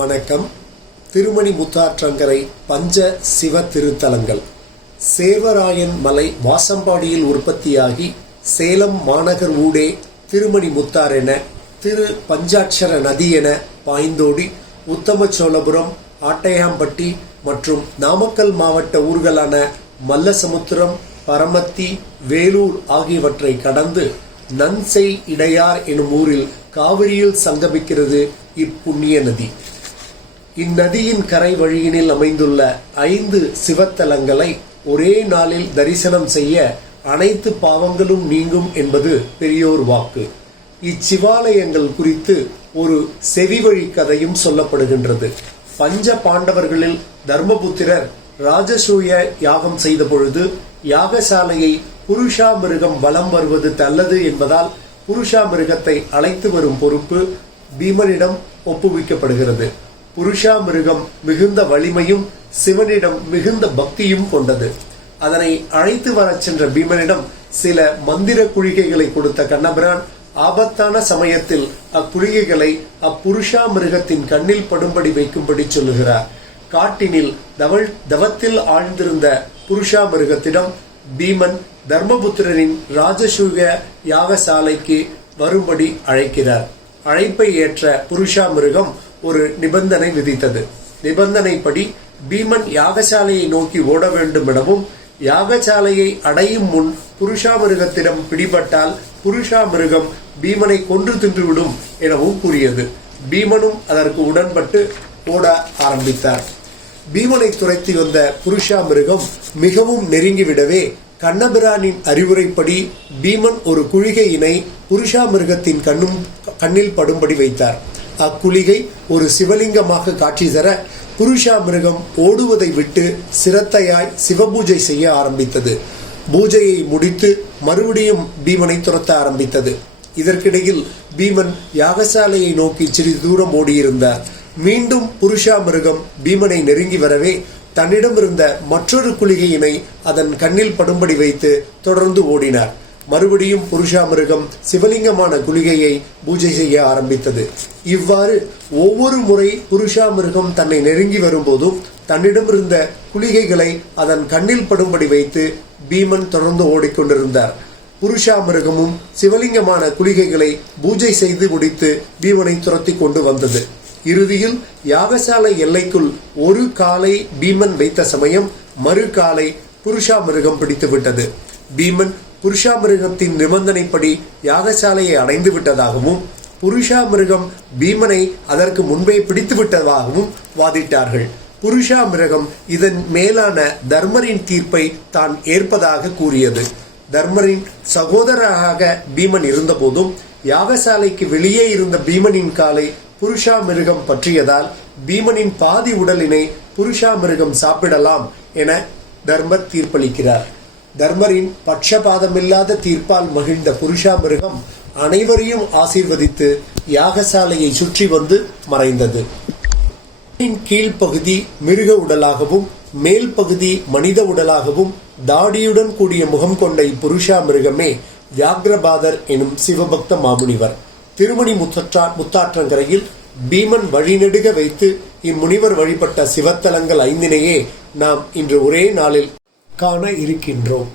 வணக்கம். திருமணி முத்தாற்றங்கரை பஞ்ச சிவ திருத்தலங்கள். சேவராயன் மலை வாசம்பாடியில் உற்பத்தியாகி சேலம் மாநகர் ஊடே திருமணி முத்தார் என திரு பஞ்சாட்சர நதி என பாய்ந்தோடி உத்தமச்சோழபுரம் ஆட்டையாம்பட்டி மற்றும் நாமக்கல் மாவட்ட ஊர்களான மல்லசமுத்திரம் பரமத்தி வேலூர் ஆகியவற்றை கடந்து நன்செய் இடையார் எனும் ஊரில் காவிரியில் சங்கமிக்கிறது இப்புண்ணிய நதி. இந்நதியின் கரை வழியினில் அமைந்துள்ள ஐந்து சிவத்தலங்களை ஒரே நாளில் தரிசனம் செய்ய அனைத்து பாவங்களும் நீங்கும் என்பது பெரியோர் வாக்கு. இச்சிவாலயங்கள் குறித்து ஒரு செவிவழி கதையும் சொல்லப்படுகின்றது. பஞ்ச பாண்டவர்களில் தர்மபுத்திரர் ராஜசூய யாகம் செய்த பொழுது யாகசாலையை புருஷா மிருகம் வலம் வருவது நல்லது என்பதால் புருஷா மிருகத்தை அழைத்து வரும் பொறுப்பு பீமனிடம் ஒப்புவிக்கப்படுகிறது. புருஷா மிருகம் மிகுந்த வலிமையும் சிவனிடம் மிகுந்த பக்தியும் கொண்டது. அதனை அழைத்து வரச் சென்ற பீமனிடம் சில மந்திர குழிகைகளை கொடுத்த கண்ணபிரான் ஆபத்தான சமயத்தில் அக்குழிகைகளை அப்புருஷா மிருகத்தின் கண்ணில் படும்படி வைக்கும்படி சொல்லுகிறார். காட்டினில் தவள் தவத்தில் ஆழ்ந்திருந்த புருஷா மிருகத்திடம் பீமன் தர்மபுத்திரரின் ராஜசூக யாகசாலைக்கு வரும்படி அழைக்கிறார். அழைப்பை ஏற்ற புருஷா மிருகம் ஒரு நிபந்தனை விதித்தது. நிபந்தனைப்படி பீமன் யாகசாலையை நோக்கி ஓட வேண்டும் எனவும் யாகசாலையை அடையும் முன் புருஷா மிருகத்திடம் பிடிபட்டால் புருஷா மிருகம் பீமனை கொன்று தின்றுவிடும் எனவும் கூறியது. பீமனும் அதற்கு உடன்பட்டு ஓட ஆரம்பித்தார். பீமனை துரத்தி வந்த புருஷா மிருகம் மிகவும் நெருங்கிவிடவே கண்ணபிரானின் அறிவுரைப்படி பீமன் ஒரு குழிகையினை புருஷா மிருகத்தின் கண்ணும் கண்ணில் படும்படி வைத்தார். அக்குளிகை ஒரு சிவலிங்கமாக காட்சி தர புருஷா மிருகம் ஓடுவதை விட்டு சிரத்தையாய் சிவபூஜை செய்ய ஆரம்பித்தது. பூஜையை முடித்து மறுபடியும் பீமனை துரத்த ஆரம்பித்தது. இதற்கிடையில் பீமன் யாகசாலையை நோக்கி சிறிது தூரம் ஓடியிருந்தார். மீண்டும் புருஷா மிருகம் பீமனை நெருங்கி வரவே தன்னிடமிருந்த மற்றொரு குளிகையினை அதன் கண்ணில் படும்படி வைத்து தொடர்ந்து ஓடினார். மறுபடியும் புருஷா மிருகம் சிவலிங்கமான குளிகையை பூஜை செய்ய ஆரம்பித்தது. இவ்வாறு ஒவ்வொரு முறை புருஷா மிருகம் தன்னை நெருங்கி வரும்போதும் தன்னிடமிருந்த குளிகைகளை அதன் கண்ணில் படும்படி வைத்து பீமன் தொடர்ந்து ஓடிக்கொண்டிருந்தார். புருஷா மிருகமும் சிவலிங்கமான குளிகைகளை பூஜை செய்து முடித்து பீமனை துரத்தி கொண்டு வந்தது. இறுதியில் யாகசாலை எல்லைக்குள் ஒரு காலை பீமன் வைத்த சமயம் மறு காலை புருஷா மிருகம் பிடித்து விட்டது பீமன் புருஷா மிருகத்தின் நிபந்தனைப்படி யாகசாலையை அடைந்து விட்டதாகவும் புருஷா மிருகம் பீமனை அதற்கு முன்பே பிடித்து விட்டதாகவும் வாதிட்டார்கள். புருஷா மிருகம் இதன் மேலான தர்மரின் தீர்ப்பை தான் ஏற்பதாக கூறியது. தர்மரின் சகோதரராக பீமன் இருந்தபோதும் யாகசாலைக்கு வெளியே இருந்த பீமனின் காலை புருஷா மிருகம் பற்றியதால் பீமனின் பாதி உடலினை புருஷா மிருகம் சாப்பிடலாம் என தர்மர் தீர்ப்பளிக்கிறார். தர்மரின் பட்சபாதமில்லாத தீர்ப்பால் மகிழ்ந்த புருஷா மிருகம் அனைவரையும் ஆசீர்வதித்து யாகசாலையை சுற்றி வந்து மறைந்தது. கீழ்ப்பகுதி மிருக உடலாகவும் மேல் பகுதி மனித உடலாகவும் தாடியுடன் கூடிய முகம் கொண்ட இப்புருஷா மிருகமே வியாக்ரபாதர் எனும் சிவபக்த மாமுனிவர். திருமணி முத்தற்றா முத்தாற்றங்கரையில் பீமன் வழிநெடுக வைத்து இம்முனிவர் வழிபட்ட சிவத்தலங்கள் ஐந்தினையே நாம் இன்று ஒரே நாளில் காண இருக்கின்றோம்.